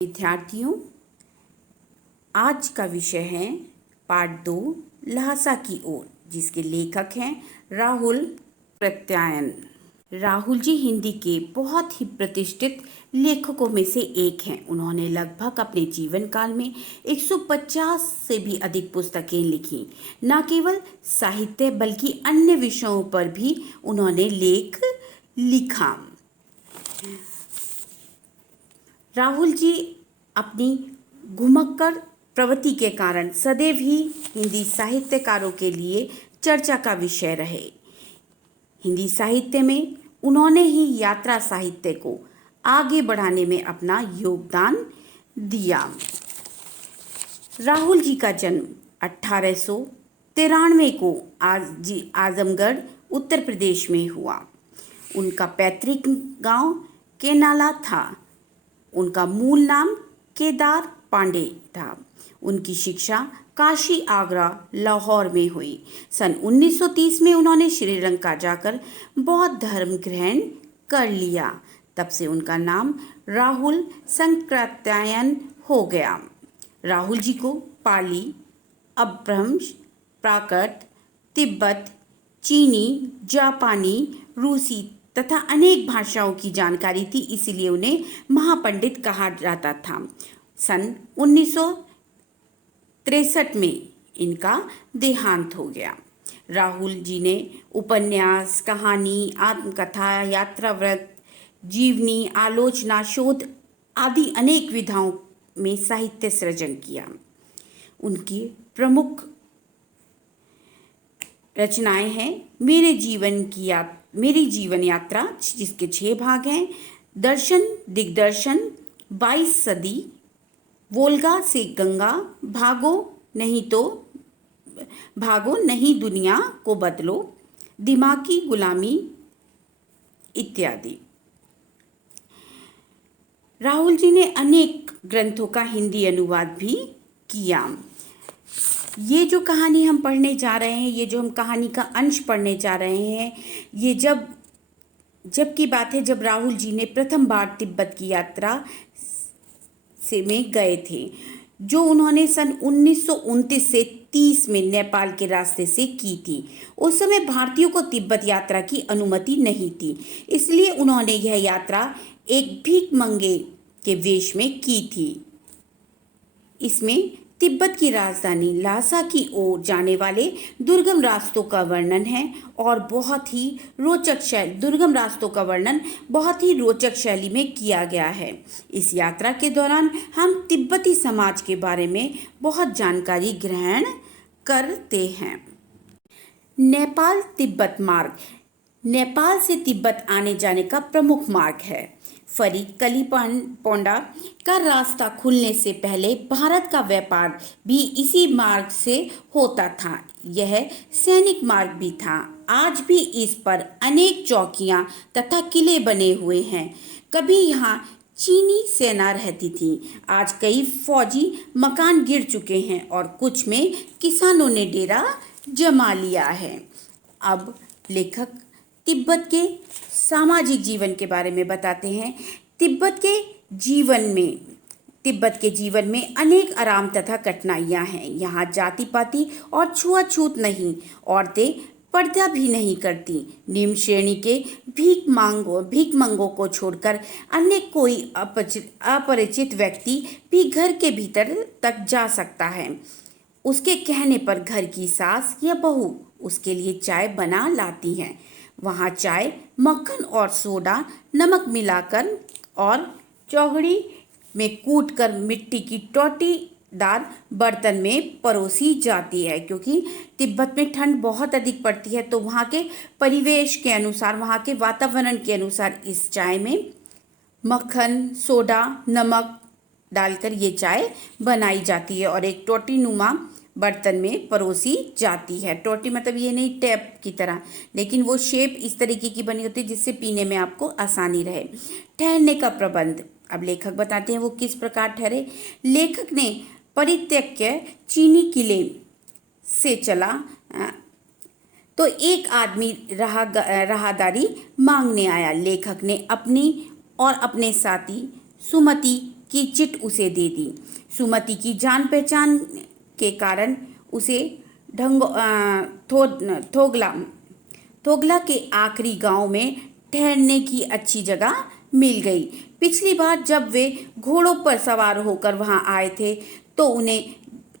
विद्यार्थियों, आज का विषय है पार्ट 2 ल्हासा की ओर, जिसके लेखक हैं राहुल प्रत्यायन। राहुल जी हिंदी के बहुत ही प्रतिष्ठित लेखकों में से एक हैं। उन्होंने लगभग अपने जीवन काल में 150 से भी अधिक पुस्तकें लिखी। न केवल साहित्य बल्कि अन्य विषयों पर भी उन्होंने लेख लिखा। राहुल जी अपनी घुमक्कड़ प्रवृत्ति के कारण सदैव ही हिंदी साहित्यकारों के लिए चर्चा का विषय रहे। हिंदी साहित्य में उन्होंने ही यात्रा साहित्य को आगे बढ़ाने में अपना योगदान दिया। राहुल जी का जन्म 1893 को आजमगढ़ उत्तर प्रदेश में हुआ। उनका पैतृक गांव केनाला था। उनका मूल नाम केदार पांडे था। उनकी शिक्षा काशी, आगरा, लाहौर में हुई। सन 1930 में उन्होंने श्रीलंका जाकर बौद्ध धर्म ग्रहण कर लिया। तब से उनका नाम राहुल संकृत्यायन हो गया। राहुल जी को पाली, अपभ्रंश, प्राकृत, तिब्बत, चीनी, जापानी, रूसी तथा अनेक भाषाओं की जानकारी थी, इसीलिए उन्हें महापंडित कहा जाता था। सन 1963 में इनका देहांत हो गया। राहुल जी ने उपन्यास, कहानी, आत्मकथा, यात्रावृत्त, जीवनी, आलोचना, शोध आदि अनेक विधाओं में साहित्य सृजन किया। उनकी प्रमुख रचनाएं हैं मेरी जीवन यात्रा, जिसके 6 भाग हैं। दर्शन दिग्दर्शन, 22 सदी, वोल्गा से गंगा, भागो नहीं दुनिया को बदलो, दिमागी गुलामी इत्यादि। राहुल जी ने अनेक ग्रंथों का हिंदी अनुवाद भी किया। ये जो कहानी हम पढ़ने जा रहे हैं, ये जो हम कहानी का अंश पढ़ने जा रहे हैं, ये जब की बात है जब राहुल जी ने प्रथम बार तिब्बत की यात्रा में गए थे, जो उन्होंने सन 1929 से 30 में नेपाल के रास्ते से की थी। उस समय भारतीयों को तिब्बत यात्रा की अनुमति नहीं थी, इसलिए उन्होंने यह यात्रा एक भीख मंगे के वेश में की थी। इसमें तिब्बत की राजधानी ल्हासा की ओर जाने वाले दुर्गम रास्तों का वर्णन है और बहुत ही रोचक शैली में किया गया है। इस यात्रा के दौरान हम तिब्बती समाज के बारे में बहुत जानकारी ग्रहण करते हैं। नेपाल तिब्बत मार्ग नेपाल से तिब्बत आने जाने का प्रमुख मार्ग है। फरीद कलीपोंडा का रास्ता खुलने से पहले भारत का व्यापार भी इसी मार्ग से होता था। यह सैनिक मार्ग भी था। आज भी इस पर अनेक चौकियां तथा किले बने हुए हैं। कभी यहाँ चीनी सेना रहती थी। आज कई फौजी मकान गिर चुके हैं और कुछ में किसानों ने डेरा जमा लिया है। अब लेखक तिब्बत के सामाजिक जीवन के बारे में बताते हैं। तिब्बत के जीवन में अनेक आराम तथा कठिनाइयां हैं। यहाँ जाति पाति और छुआछूत नहीं। औरतें पर्दा भी नहीं करती। निम्न श्रेणी के भीख मंगों को छोड़कर अन्य कोई अपरिचित व्यक्ति भी घर के भीतर तक जा सकता है। उसके कहने पर घर की सास या बहू उसके लिए चाय बना लाती हैं। वहाँ चाय मक्खन और सोडा नमक मिलाकर और चौगड़ी में कूटकर मिट्टी की टोटीदार बर्तन में परोसी जाती है। क्योंकि तिब्बत में ठंड बहुत अधिक पड़ती है, तो वहाँ के परिवेश के अनुसार, वहाँ के वातावरण के अनुसार इस चाय में मक्खन, सोडा, नमक डालकर ये चाय बनाई जाती है और एक टोटीनुमा बर्तन में परोसी जाती है। टोटी मतलब ये नहीं टैप की तरह, लेकिन वो शेप इस तरीके की बनी होती है जिससे पीने में आपको आसानी रहे। ठहरने का प्रबंध, अब लेखक बताते हैं वो किस प्रकार ठहरे। लेखक ने परित्यक्य चीनी किले से चला तो एक आदमी राहदारी मांगने आया। लेखक ने अपनी और अपने साथी सुमति की चिट उसे दे दी। सुमति की जान पहचान के कारण उसे थोगला थोगला के आखिरी गांव में ठहरने की अच्छी जगह मिल गई। पिछली बार जब वे घोड़ों पर सवार होकर वहां आए थे तो उन्हें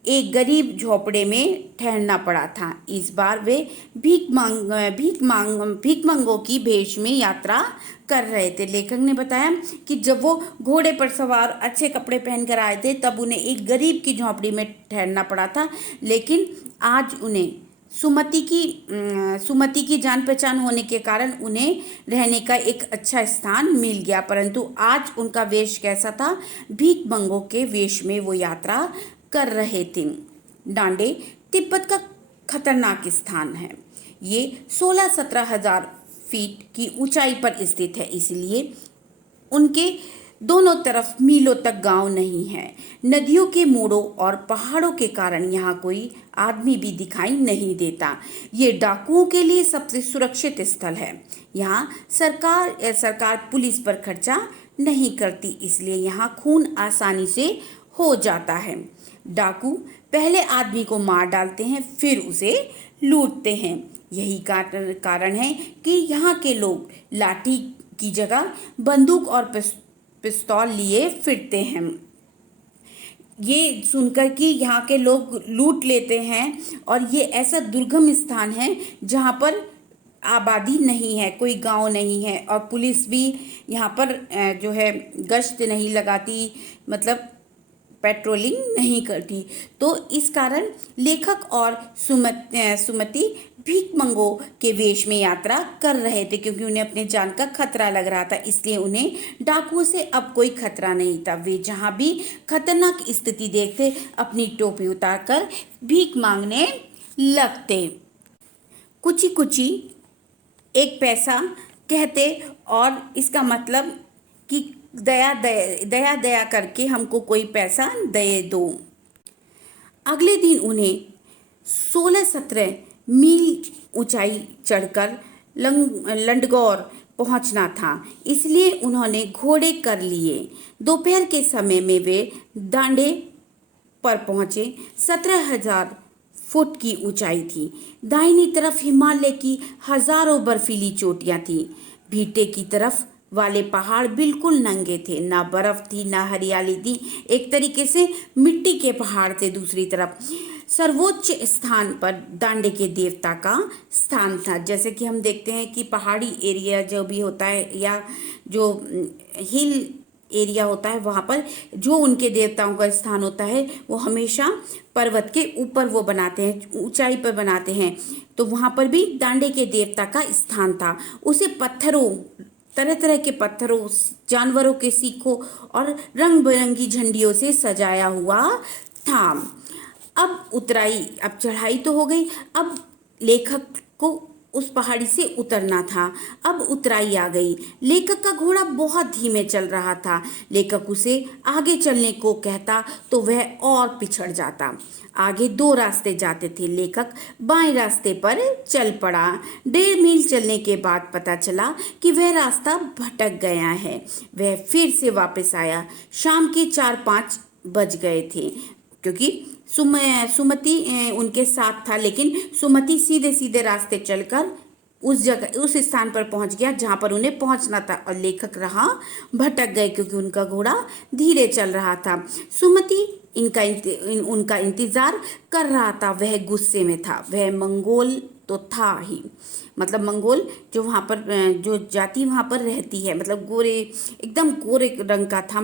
एक गरीब झोपड़े में ठहरना पड़ा था। इस बार वे भीखमंगों की भेष में यात्रा कर रहे थे। लेखक ने बताया कि जब वो घोड़े पर सवार अच्छे कपड़े पहनकर आए थे तब उन्हें एक गरीब की झोपड़ी में ठहरना पड़ा था, लेकिन आज उन्हें सुमति की जान पहचान होने के कारण उन्हें रहने का एक अच्छा स्थान मिल गया। परंतु आज उनका वेश कैसा था? भीख मंगों के वेश में वो यात्रा कर रहे थे। डांडे तिब्बत का खतरनाक स्थान है। ये 16-17 हजार फीट की ऊंचाई पर स्थित है, इसलिए उनके दोनों तरफ मीलों तक गांव नहीं है। नदियों के मोड़ों और पहाड़ों के कारण यहाँ कोई आदमी भी दिखाई नहीं देता। ये डाकुओं के लिए सबसे सुरक्षित स्थल है। यहाँ सरकार पुलिस पर खर्चा नहीं करती, इसलिए यहाँ खून आसानी से हो जाता है। डाकू पहले आदमी को मार डालते हैं, फिर उसे लूटते हैं। यही कारण है कि यहाँ के लोग लाठी की जगह बंदूक और पिस्तौल लिए फिरते हैं। ये सुनकर कि यहाँ के लोग लूट लेते हैं और ये ऐसा दुर्गम स्थान है जहाँ पर आबादी नहीं है, कोई गांव नहीं है और पुलिस भी यहाँ पर जो है गश्त नहीं लगाती, मतलब पेट्रोलिंग नहीं करती। तो इस कारण लेखक और सुमति भीखमंगों के वेश में यात्रा कर रहे थे, क्योंकि उन्हें अपने जान का खतरा लग रहा था, इसलिए उन्हें डाकुओं से अब कोई खतरा नहीं था। वे जहाँ भी खतरनाक स्थिति देखते अपनी टोपी उतारकर भीख मांगने लगते। कुची कुची एक पैसा कहते और इसका मतलब कि दया दया दया दया करके हमको कोई पैसा दे दो। अगले दिन उन्हें 16-17 मील ऊंचाई चढ़कर लंडगौर पहुंचना था, इसलिए उन्होंने घोड़े कर लिए। दोपहर के समय में वे डांडे पर पहुंचे। 17,000 फुट की ऊंचाई थी। दाहिनी तरफ हिमालय की हजारों बर्फीली चोटियां थी। भीटे की तरफ वाले पहाड़ बिल्कुल नंगे थे, ना बर्फ थी ना हरियाली थी, एक तरीके से मिट्टी के पहाड़ थे। दूसरी तरफ सर्वोच्च स्थान पर डांडे के देवता का स्थान था। जैसे कि हम देखते हैं कि पहाड़ी एरिया जो भी होता है या जो हिल एरिया होता है, वहाँ पर जो उनके देवताओं का स्थान होता है वो हमेशा पर्वत के ऊपर वो बनाते हैं, ऊंचाई पर बनाते हैं। तो वहाँ पर भी डांडे के देवता का स्थान था। उसे पत्थरों, तरह तरह के पत्थरों, जानवरों के सीखों और रंग बिरंगी झंडियों से सजाया हुआ था। अब चढ़ाई तो हो गई, अब लेखक को उस पहाड़ी से उतरना था। अब उतराई आ गई। लेखक का घोड़ा बहुत धीमे चल रहा था। लेखक उसे आगे चलने को कहता तो वह और पिछड़ जाता। आगे 2 रास्ते जाते थे। लेखक बाएं रास्ते पर चल पड़ा। 1.5 मील चलने के बाद पता चला कि वह रास्ता भटक गया है। वह फिर से वापस आया। शाम के 4-5 बज गए थे, क्योंकि सुमति उनके साथ था, लेकिन सुमति सीधे सीधे रास्ते चलकर उस स्थान पर पहुंच गया जहां पर उन्हें पहुंचना था, और लेखक रहा भटक गए क्योंकि उनका घोड़ा धीरे चल रहा था। सुमति उनका इंतजार कर रहा था। वह गुस्से में था। वह मंगोल तो था ही, मतलब मंगोल जो वहाँ पर जो जाति वहाँ पर रहती है, मतलब गोरे, एकदम गोरे रंग का था।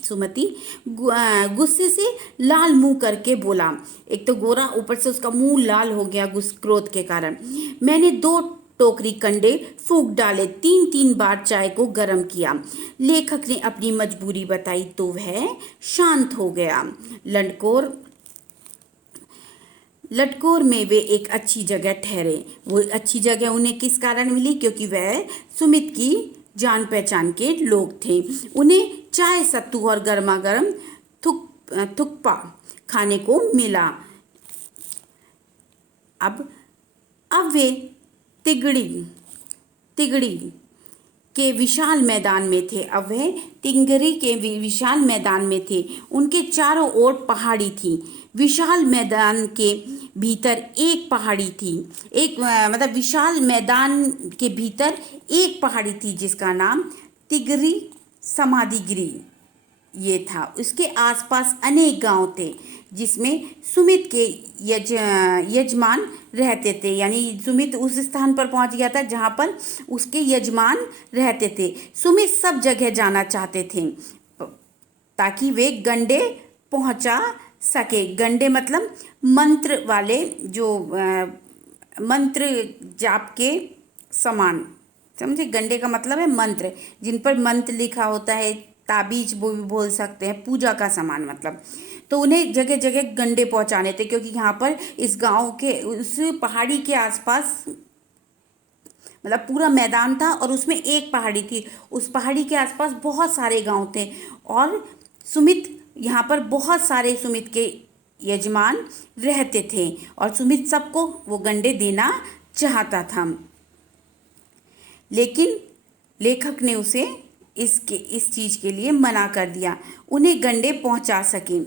सुमति गुस्से से लाल मुंह करके बोला। एक तो गोरा, ऊपर से उसका मुंह लाल हो गया क्रोध के कारण। मैंने 2 टोकरी कंडे फूंक डाले, 3-3 बार चाय को गर्म किया। लेखक ने अपनी मजबूरी बताई तो वह शांत हो गया। लटकोर में वे एक अच्छी जगह ठहरे। वो अच्छी जगह उन्हें किस कारण मिली? क्योंकि वह सुमित की जान पहचान के लोग थे। उन्हें चाय, सत्तू और गर्मा गर्म थुक्पा खाने को मिला। अब वे तिगड़ी के विशाल मैदान में थे। अब वह तिंगरी के विशाल मैदान में थे। उनके चारों ओर पहाड़ी थी। विशाल मैदान के भीतर एक पहाड़ी थी। मतलब विशाल मैदान के भीतर एक पहाड़ी थी जिसका नाम तिगरी समाधिगिरी ये था। उसके आसपास अनेक गांव थे जिसमें सुमित के यजमान रहते थे। यानी सुमित उस स्थान पर पहुंच गया था जहां पर उसके यजमान रहते थे। सुमित सब जगह जाना चाहते थे ताकि वे गंडे पहुंचा सके। गंडे मतलब मंत्र वाले, जो मंत्र जाप के समान, समझे। गंडे का मतलब है मंत्र, जिन पर मंत्र लिखा होता है, ताबीज वो भी बोल सकते हैं, पूजा का सामान मतलब। तो उन्हें जगह जगह गंडे पहुंचाने थे क्योंकि यहाँ पर इस गांव के, उस पहाड़ी के आसपास मतलब पूरा मैदान था और उसमें एक पहाड़ी थी। उस पहाड़ी के आसपास बहुत सारे गांव थे और सुमित यहाँ पर बहुत सारे सुमित के यजमान रहते थे और सुमित सबको वो गंडे देना चाहता था। लेकिन लेखक ने उसे इस चीज़ के लिए मना कर दिया। उन्हें गंडे पहुंचा सके।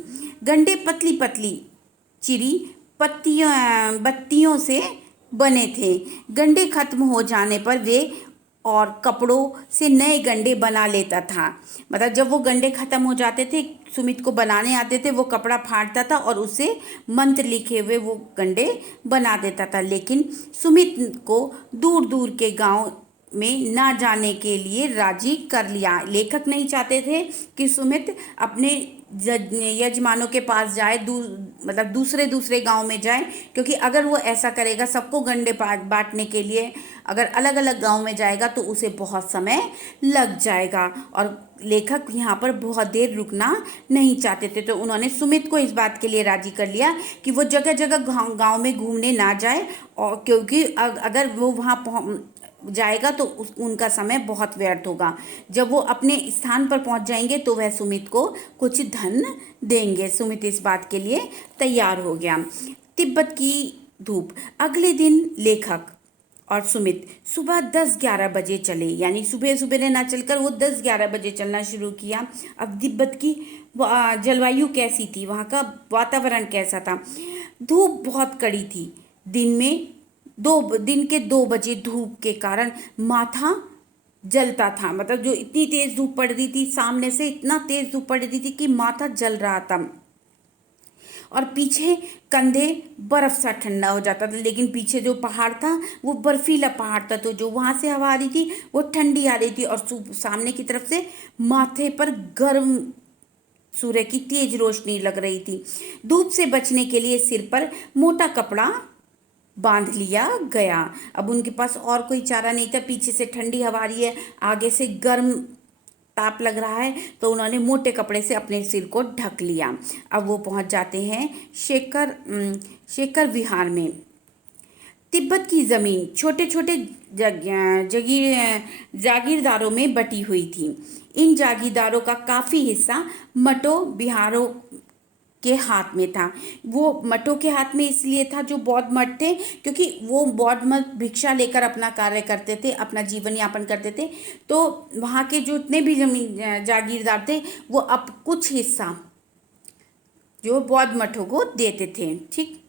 गंडे पतली पतली चिरी बत्तियों से बने थे। गंडे खत्म हो जाने पर वे और कपड़ों से नए गंडे बना लेता था। मतलब जब वो गंडे खत्म हो जाते थे, सुमित को बनाने आते थे, वो कपड़ा फाड़ता था और उससे मंत्र लिखे हुए वो गंडे बना देता था। लेकिन सुमित को दूर दूर के गांव में ना जाने के लिए राजी कर लिया। लेखक नहीं चाहते थे कि सुमित अपने यजमानों के पास जाए, मतलब दूसरे दूसरे गांव में जाए, क्योंकि अगर वो ऐसा करेगा, सबको गंडे बांटने के लिए अगर अलग अलग गांव में जाएगा तो उसे बहुत समय लग जाएगा और लेखक यहाँ पर बहुत देर रुकना नहीं चाहते थे। तो उन्होंने सुमित को इस बात के लिए राजी कर लिया कि वो जगह जगह गांव में घूमने ना जाए, और क्योंकि अगर वो वहाँ जाएगा तो उनका समय बहुत व्यर्थ होगा। जब वो अपने स्थान पर पहुंच जाएंगे तो वह सुमित को कुछ धन देंगे। सुमित इस बात के लिए तैयार हो गया। तिब्बत की धूप। अगले दिन लेखक और सुमित सुबह 10-11 बजे चले। यानी सुबह सुबह ना चलकर वो 10-11 बजे चलना शुरू किया। अब तिब्बत की जलवायु कैसी थी, वहाँ का वातावरण कैसा था। धूप बहुत कड़ी थी। दिन के 2 बजे धूप के कारण माथा जलता था। मतलब जो इतनी तेज धूप पड़ रही थी, सामने से इतना तेज धूप पड़ रही थी कि माथा जल रहा था और पीछे कंधे बर्फ सा ठंडा हो जाता था। लेकिन पीछे जो पहाड़ था वो बर्फीला पहाड़ था, तो जो वहाँ से हवा आ रही थी वो ठंडी आ रही थी और सामने की तरफ से माथे पर गर्म सूर्य की तेज रोशनी लग रही थी। धूप से बचने के लिए सिर पर मोटा कपड़ा बांध लिया गया। अब उनके पास और कोई चारा नहीं था। पीछे से ठंडी हवा आ रही है, आगे से गर्म ताप लग रहा है, तो उन्होंने मोटे कपड़े से अपने सिर को ढक लिया। अब वो पहुंच जाते हैं शेखर विहार में। तिब्बत की ज़मीन छोटे छोटे जागीरदारों में बटी हुई थी। इन जागीरदारों का काफ़ी हिस्सा मठों बिहारों के हाथ में था। वो मठों के हाथ में इसलिए था, जो बौद्ध मठ थे, क्योंकि वो बौद्ध मठ भिक्षा लेकर अपना कार्य करते थे, अपना जीवन यापन करते थे। तो वहाँ के जो इतने भी जमीन जागीरदार थे वो अब कुछ हिस्सा जो बौद्ध मठों को देते थे। ठीक,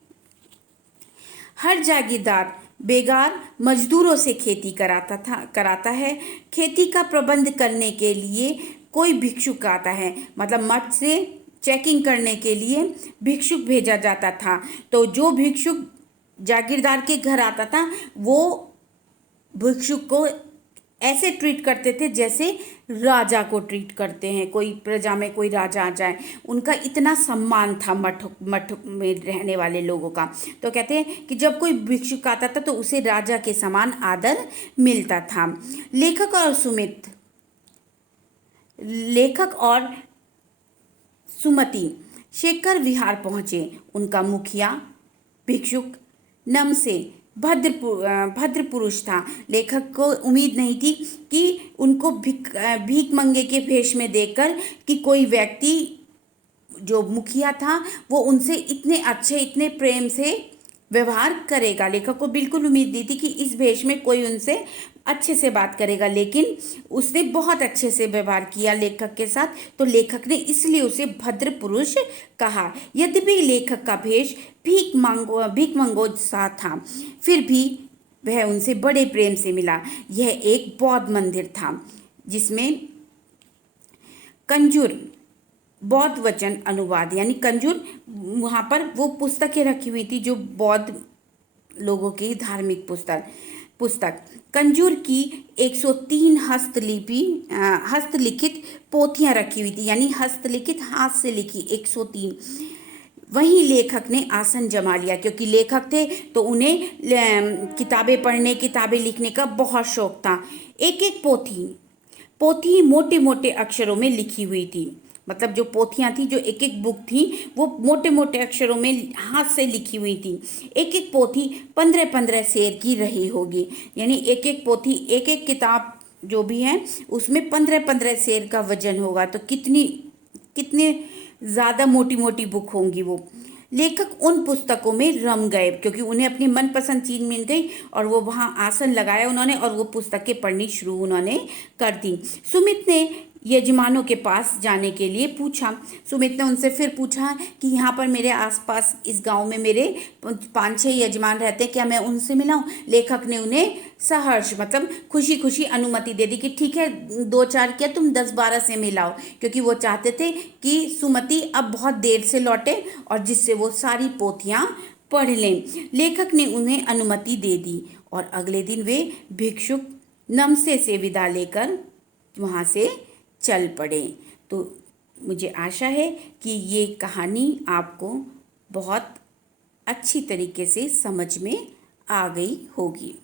हर जागीरदार बेगार मजदूरों से खेती कराता है। खेती का प्रबंध करने के लिए कोई भिक्षुक आता है। मतलब मठ से चेकिंग करने के लिए भिक्षुक भेजा जाता था। तो जो भिक्षुक जागीरदार के घर आता था वो भिक्षुक को ऐसे ट्रीट करते थे जैसे राजा को ट्रीट करते हैं। कोई प्रजा में कोई राजा आ जाए, उनका इतना सम्मान था मठ में रहने वाले लोगों का। तो कहते हैं कि जब कोई भिक्षुक आता था तो उसे राजा के समान आदर मिलता था। लेखक और सुमति शेखर विहार पहुंचे। उनका मुखिया भिक्षुक नम से भद्र पुरुष था। लेखक को उम्मीद नहीं थी कि उनको भीख मंगे के भेष में देखकर कि कोई व्यक्ति, जो मुखिया था, वो उनसे इतने अच्छे, इतने प्रेम से व्यवहार करेगा। लेखक को बिल्कुल उम्मीद नहीं थी कि इस भेष में कोई उनसे अच्छे से बात करेगा, लेकिन उसने बहुत अच्छे से व्यवहार किया लेखक के साथ, तो लेखक ने इसलिए उसे भद्र पुरुष कहा। यद्यपि लेखक का भेष भीख मंगो सा था, फिर भी वह उनसे बड़े प्रेम से मिला। यह एक बौद्ध मंदिर था जिसमें कंजूर बौद्ध वचन अनुवाद यानी कंजूर, वहाँ पर वो पुस्तकें रखी हुई थी जो बौद्ध लोगों की धार्मिक पुस्तक पुस्तक कंजूर की 103 हस्तलिखित पोथियां रखी हुई थी, यानी हस्तलिखित हाथ से लिखी 103। वहीं लेखक ने आसन जमा लिया, क्योंकि लेखक थे तो उन्हें किताबें पढ़ने किताबें लिखने का बहुत शौक था। एक एक पोथी मोटे मोटे अक्षरों में लिखी हुई थी, मतलब जो पोथियां थी, जो एक एक बुक थी, वो मोटे मोटे अक्षरों में हाथ से लिखी हुई थी। एक एक पोथी 15-15 शेर की रही होगी, यानी एक एक पोथी एक एक किताब जो भी है उसमें 15-15 शेर का वजन होगा, तो कितने ज़्यादा मोटी मोटी बुक होंगी वो। लेखक उन पुस्तकों में रम गए, क्योंकि उन्हें अपनी मनपसंद चीज मिल गई और वो वहाँ आसन लगाया उन्होंने और वो पुस्तकें पढ़नी शुरू उन्होंने कर दी। सुमित ने यजमानों के पास जाने के लिए पूछा। सुमित ने उनसे फिर पूछा कि यहाँ पर मेरे आसपास इस गांव में मेरे 5-6 यजमान रहते हैं, क्या मैं उनसे मिलाऊं? लेखक ने उन्हें सहर्ष मतलब खुशी खुशी अनुमति दे दी कि ठीक है, 2-4 क्या तुम 10-12 से मिलाओ, क्योंकि वो चाहते थे कि सुमति अब बहुत देर से लौटे और जिससे वो सारी पोथियां पढ़ लें। लेखक ने उन्हें अनुमति दे दी और अगले दिन वे भिक्षुक नमसे से विदा लेकर वहाँ से चल पड़े। तो मुझे आशा है कि ये कहानी आपको बहुत अच्छी तरीके से समझ में आ गई होगी।